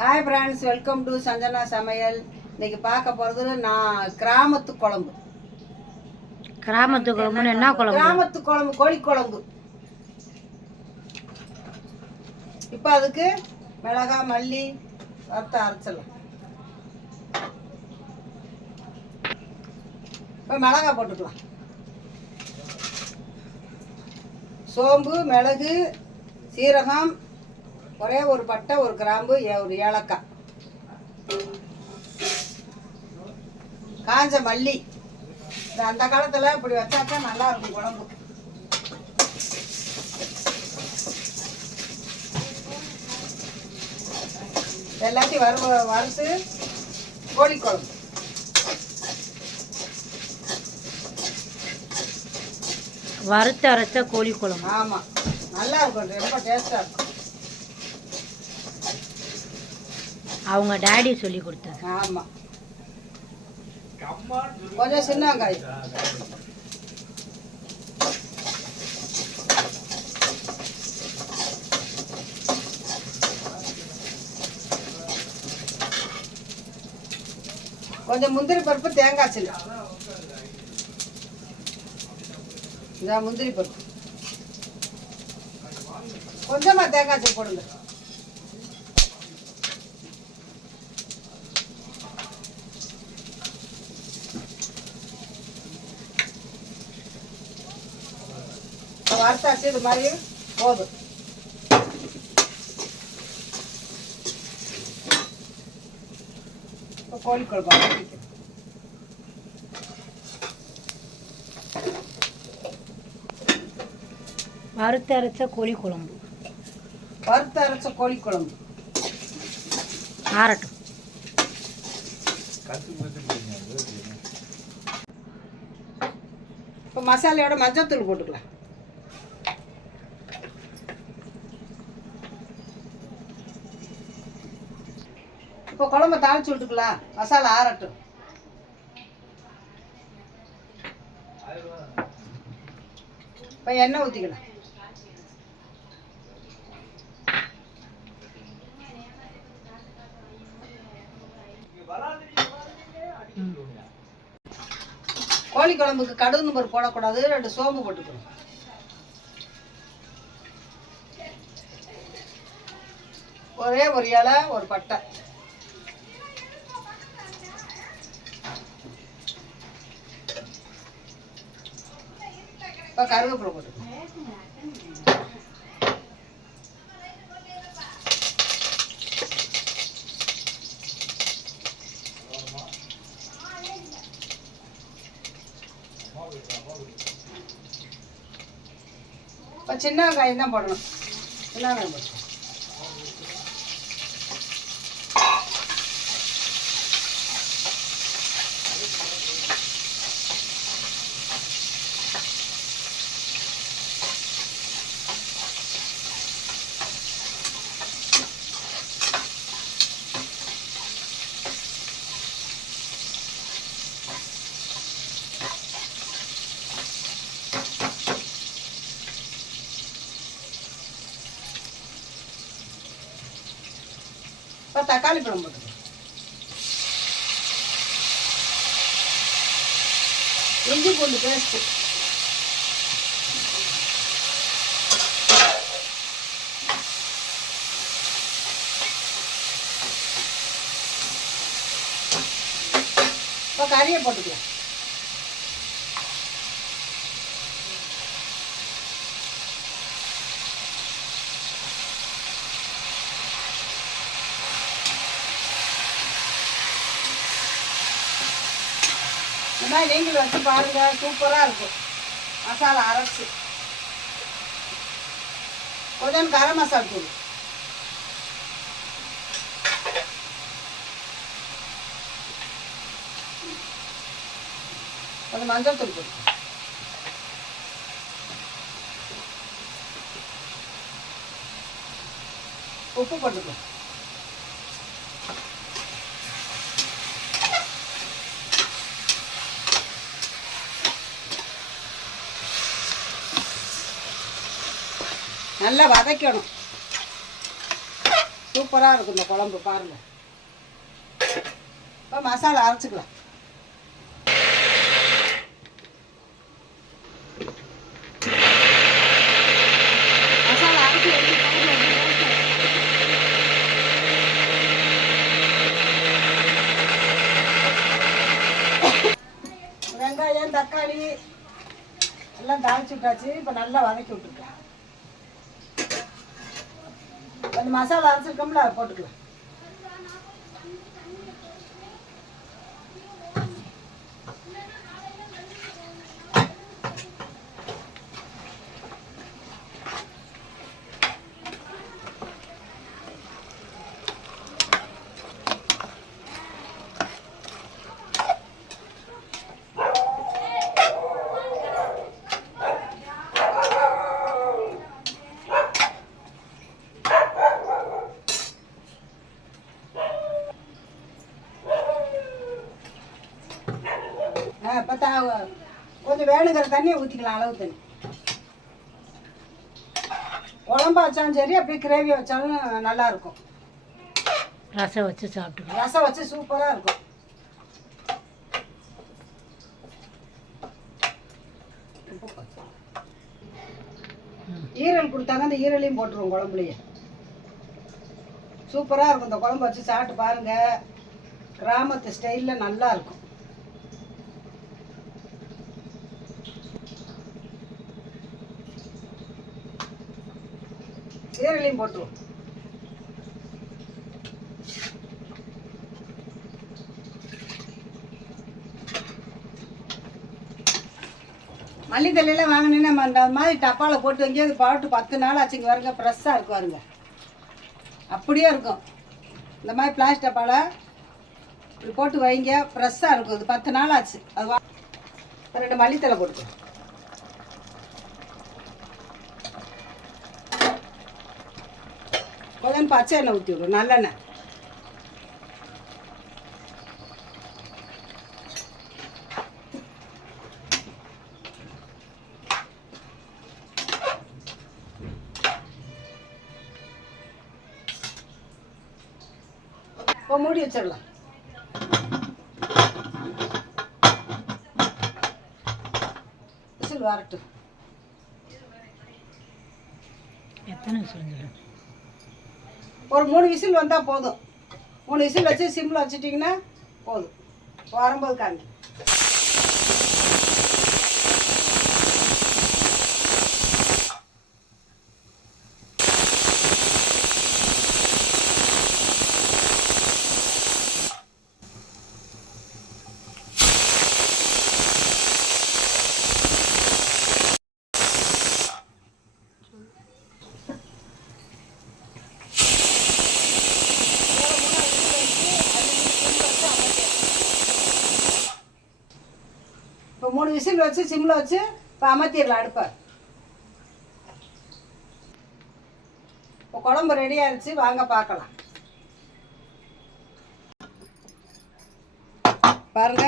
Hi friends, welcome to Sanjana சமையல். இன்னைக்கு பார்க்க போகிறது நான் கிராமத்து குழம்பு. கிராமத்து குழம்புன்னு என்ன குழம்பு? கிராமத்து குழம்பு, கோழி குழம்பு. இப்போ அதுக்கு மிளகாய் மல்லி வறுத்து அரைச்சிடலாம். இப்போ மிளகாய் போட்டுக்கலாம். சோம்பு, மிளகு, சீரகம், ஒரே ஒரு பட்டை, ஒரு கிராம்பு, ஒரு ஏலக்காய், காஞ்ச மல்லி. அந்த காலத்தில் இப்படி வச்சாக்கா நல்லா இருக்கும் குழம்பு. எல்லாத்தையும் வறுத்து கோழி குழம்பு. வறுத்து அரைச்ச கோழி குழம்பு. ஆமாம், நல்லா இருக்கும், ரொம்ப டேஸ்டாக இருக்கும். அவங்க டாடி சொல்லி கொடுத்தாங்க. ஆமாம், கொஞ்சம் சின்ன வெங்காயம், கொஞ்சம் முந்திரி பருப்பு, தேங்காய் சில்லு. இந்த முந்திரி பருப்பு கொஞ்சமாக தேங்காய் சில்லு போடுங்க. வறுத்தாச்சு, இது மாதிரி போதும். இப்போ கோழி குழம்பு வறுத்து அரைச்ச கோழி குழம்பு. வறுத்து அரைச்ச கோழி குழம்பு ஆறட்டும். இப்போ மசாலையோட மஞ்சள்தூள் போட்டுக்கலாம். இப்போ குழம்பு தாளிச்சு விட்டுக்கலாம். மசாலா ஆறட்டும். இப்போ எண்ணெய் ஊற்றிக்கலாம். கோழி குழம்புக்கு கடுகு நம்பர் போடக்கூடாது, 2 சோம்பு போட்டுக்கணும். ஒரே ஒரு இலை, ஒரு பட்டை, இப்போ கருவேப்பிலை போட்டுக்கணும். இப்போ சின்ன வெங்காயம் தான் போடணும். சின்ன வெங்காயம் போடணும். இப்போ தக்காளி பழம் போட்டுக்கலாம். இஞ்சி பூண்டு பேஸ்ட்டு, இப்போ கறியை போட்டுக்கலாம். இந்த மாதிரி நீங்களும் வச்சு பாருங்க, சூப்பராக இருக்கும். மசாலா அரைச்சி கொஞ்சம் கரம் மசாலா தூள், கொஞ்சம் மஞ்சள் தூள் போட்டு, உப்பு போட்டுக்கலாம். நல்லா வதக்கணும். சூப்பராக இருக்கும் இந்த குழம்பு பாருங்கள். இப்போ மசாலா அரைச்சிக்கலாம். மசாலா அரைச்சி வெங்காயம் தக்காளி எல்லாம் தாளிச்சு விட்டாச்சு. இப்போ நல்லா வதக்கி விட்டுருக்கலாம். அந்த மசாலா அரைச்சிருக்கோம்ல அதை போட்டுக்கலாம். இப்போ கொஞ்சம் வேணுங்கிற தண்ணியை ஊற்றிக்கலாம், அளவு தண்ணி. குழம்பா வச்சாலும் சரி, அப்படியே கிரேவி வச்சாலும் நல்லாயிருக்கும். ரசம் வச்சு சாப்பிட்டுக்கலாம். ரசம் வச்சு சூப்பராக இருக்கும். ஈரல் கொடுத்தாங்க, அந்த ஈரலையும் போட்டுருவோம் குழம்புலையே. சூப்பராக இருக்கும். இந்த குழம்பு வச்சு சாப்பிட்டு பாருங்கள். கிராமத்து ஸ்டைலில் நல்லா இருக்கும். ஈரலையும் போட்டுருவோம். மல்லித்தலையெல்லாம் வாங்கினேன்னா நம்ம அந்த மாதிரி டப்பாவில் போட்டு வைங்க. அது பாட்டு 10 நாள் ஆச்சுங்க. வருங்க, ஃப்ரெஷ்ஷாக இருக்கும். வருங்க, அப்படியே இருக்கும். இந்த மாதிரி பிளாஸ்டிக் டப்பாவில் இப்படி போட்டு வைங்க, ஃப்ரெஷ்ஷாக இருக்கும். இது 10 நாள் ஆச்சு. அது 2 மல்லித்தலை போட்டுக்கலாம். கொஞ்சம் பச்சை எண்ணெய் ஊற்றி விடும், நல்லெண்ணெய். இப்போ மூடி வச்சிடலாம். விசில் வரட்டும். எத்தனை விசில்? ஒரு 3 விசில் வந்தால் போதும். 3 விசில் வச்சு சிம்மில் வச்சுட்டிங்கன்னா போதும். வரும்போது காண்டி. இப்போ 3 விசில் வச்சு சிம்மில் வச்சு இப்போ அமர்த்திடலாம் அடுப்பை. இப்போ குழம்பு ரெடி ஆயிடுச்சு, வாங்க பார்க்கலாம். பாருங்க,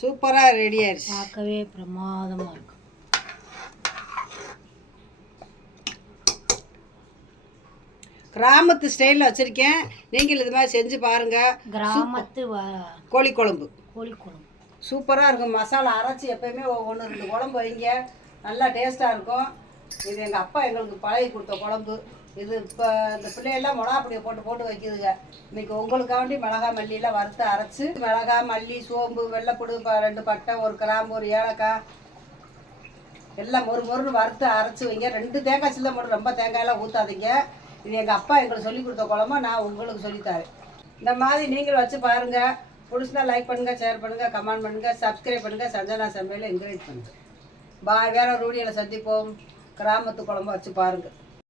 சூப்பராக ரெடி ஆயிடுச்சு. பார்க்கவே பிரமாதமாக இருக்கும். கிராமத்து ஸ்டைலில் வச்சுருக்கேன். நீங்கள் இது மாதிரி செஞ்சு பாருங்கள். கிராமத்து கோழி குழம்பு. கோழி குழம்பு சூப்பராக இருக்கும். மசாலா அரைச்சி எப்போயுமே 1-2 குழம்பு வைங்க, நல்லா டேஸ்ட்டாக இருக்கும். இது எங்கள் அப்பா எங்களுக்கு பழகி கொடுத்த குழம்பு. இது இப்போ இந்த பிள்ளையெல்லாம் மிளகாப்பொடியை போட்டு போட்டு வைக்கிதுங்க. இன்றைக்கி உங்களுக்காண்டி மிளகா மல்லியெல்லாம் வறுத்து அரைச்சி, மிளகா மல்லி சோம்பு வெள்ளைப்புடு 2 பட்டை 1 கிராம்பு 1 ஏலக்காய் எல்லாம் மொறுன்னு வறுத்து அரைச்சி வைங்க. 2 தேங்காய் சில்ல மட்டும், ரொம்ப தேங்காயெல்லாம் ஊற்றாதீங்க. இது எங்கள் அப்பா எங்களுக்கு சொல்லி கொடுத்த குழம்பா நான் உங்களுக்கு சொல்லித்தரேன். இந்த மாதிரி நீங்களும் வச்சு பாருங்கள். பிடிச்சினா லைக் பண்ணுங்கள், ஷேர் பண்ணுங்கள், கமெண்ட் பண்ணுங்கள், சப்ஸ்கிரைப் பண்ணுங்கள். சஞ்சனா சமையலை என்கரேஜ் பண்ணுங்கள். வேற ஒரு வீடியோவில் சந்திப்போம். கிராமத்து குழம்பு வச்சு பாருங்கள்.